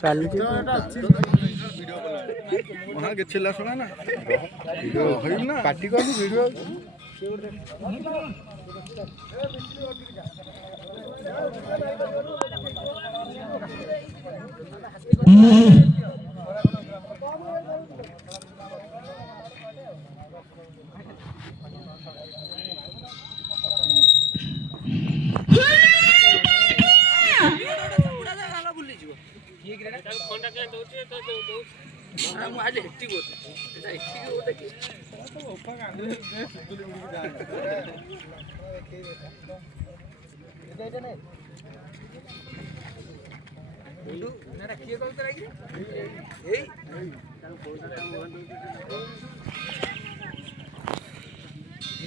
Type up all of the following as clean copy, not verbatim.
ଚାଲିଛି वहाँ के चिल्ला सुना ना वीडियो है ना पार्टी का वीडियो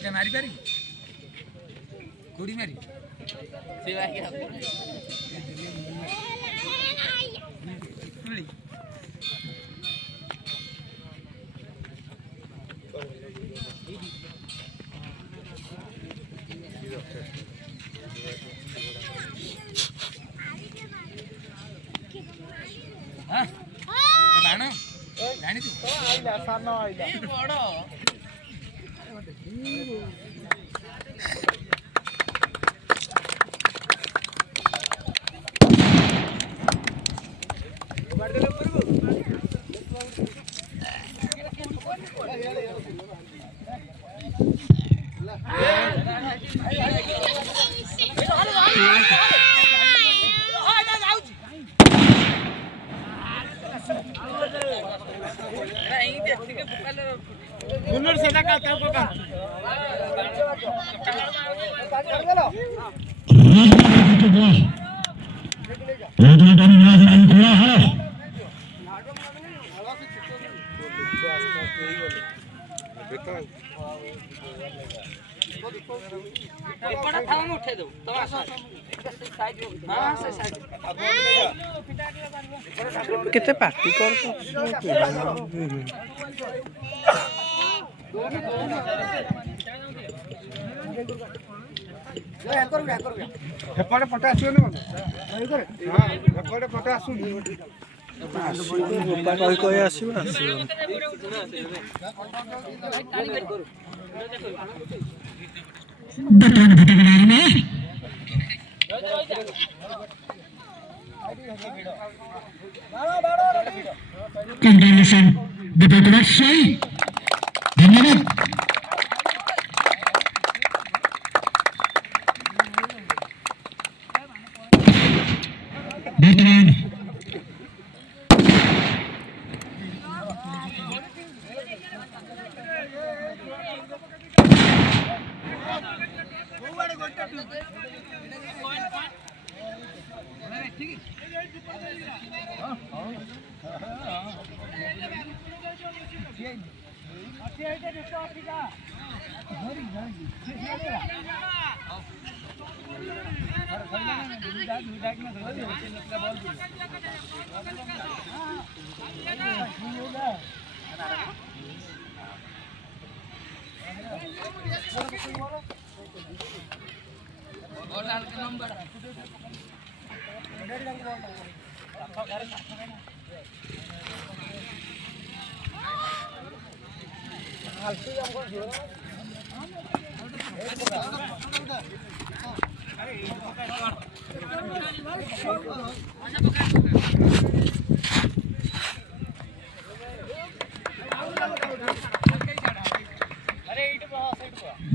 मारी पारी गुड़ी मारी बाण जानी तू सानो बड़ केते पार्टी कर हेपड़े पटा आसुनी मन हां हेपड़े पटा आसुनी कही कही आसो धन्यवाद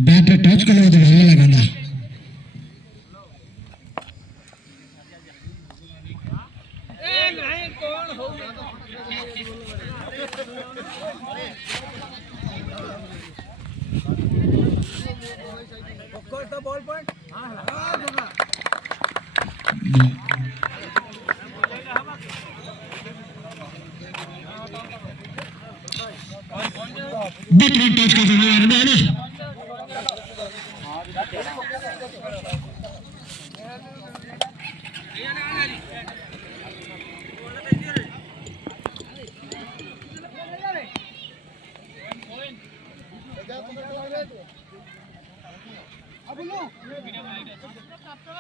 बैट टच करने तो भाग लगाना बॉल पॉइंट बैट टच कर दो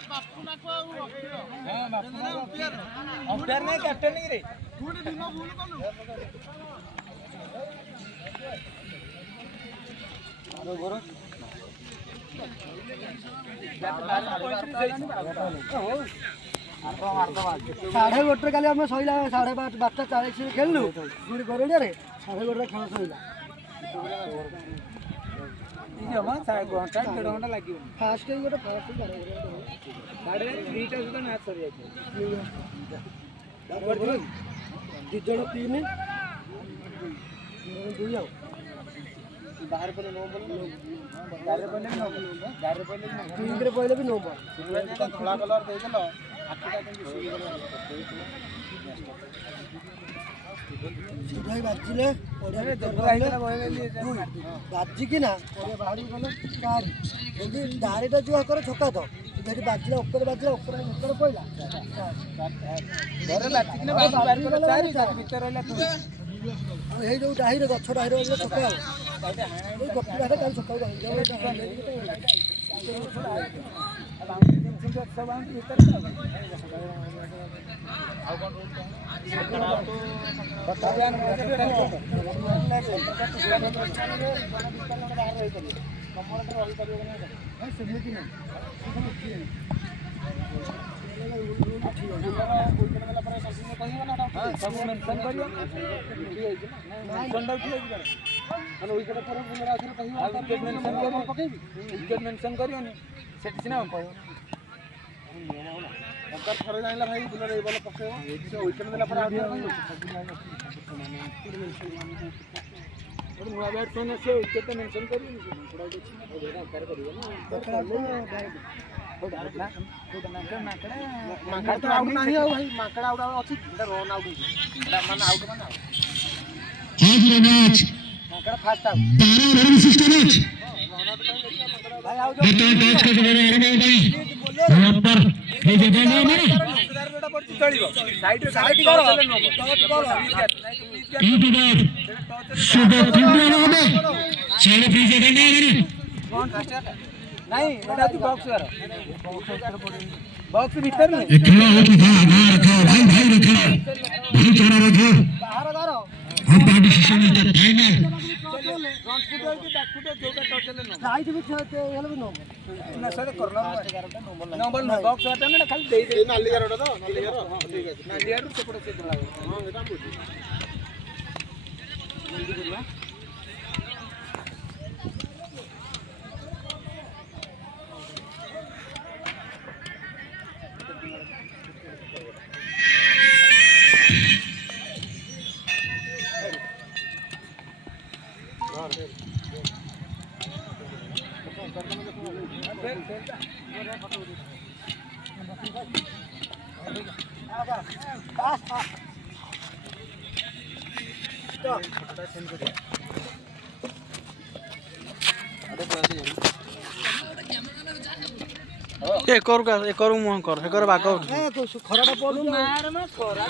बापू ना को अंपायर नहीं कैप्टन नहीं रे साढ़े गोटे काली आम सैला 12:40 खेलु गुड़ी गरुड़िया 12:30 खेल सैला घंटा 1.5 घंटा लगे फास्ट गोटे फास्ट साढ़े 2टा सुधा मैच सर जाए दी जन 3 2 आओ बाहर पहले 9 बॉल बाहर पहले 9 बॉल तीन रे पहले भी 9 बॉल धोला कलर दे देलो आखिटा केंदी सुई भाई बाजिले ओडे बाजी की ना ओडे बाहरी गले चार जल्दी डायरेक्ट जो करे छक्का तो जदी बाजिले ऊपर पइला घर लाठी ने बाहर कर चार भीतर रहला तू हे जो डाहिरे गछ डाहिरे वाला छक्का ए गप्पी बाटा काल छक्का मेंशन करियो सेट सिना ଥରେ ଜାଣିଲା ଭାଇ ବୁଲର ଏଇ ବଲ ପକେଇବ ସେ ୱିକେଟ୍ ଦେଲା ପରେ ଆଉ ନୂଆ ବ୍ୟାଟ୍ସମ୍ୟାନ୍ ସେ ୱିକେଟ୍ ମେନସନ୍ କରିବେନି ମାଙ୍କଡ ତ ଆଉଟ ନାହିଁ ଆଉ ଭାଇ ମାଙ୍କଡ ଆଉଟ ଅଛି ଏଟା ରନ୍ ଆଉଟ ହେଇଛି ମାନେ ଆଉଟ ମାନେ ଆଉଟ आज रो match Mankad fast out 12 run system match ଭାଇ ଆଉ ये तो टॉस का जो है भाई यहां पर ये जगह है हमारा ଯୋଟା ପଡୁଛି ଚଳିବ ସାଇଡ କର इनके बाद सुपर फिल्डर होगा चलो फ्री से करना है नहीं एटा तू बॉक्स कर बॉक्स भीतर नहीं ये खेला हो कि भाई रखा भाई रखा भाई चला रखा बाहर करो हम पार्टी सिस्टम में फाइनल फ्रंट फुटर की बैक फुटर जोटा टच ले नो राइट भी खेलते हेले भी 9 ना सर करना नंबर ना बॉक्स आता ना खाली दे दे ନାଲି ଗାରଟା ତ ନାଲି ଗାର ଠିକ ଅଛି नालियारू सेपड़ से लागो ହଁ ଏଟା ବୁଝି एक और मुंह कर एक और बाग खराटा पड़ू मार में खरा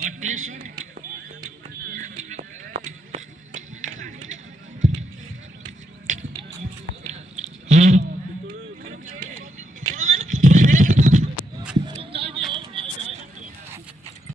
What is it?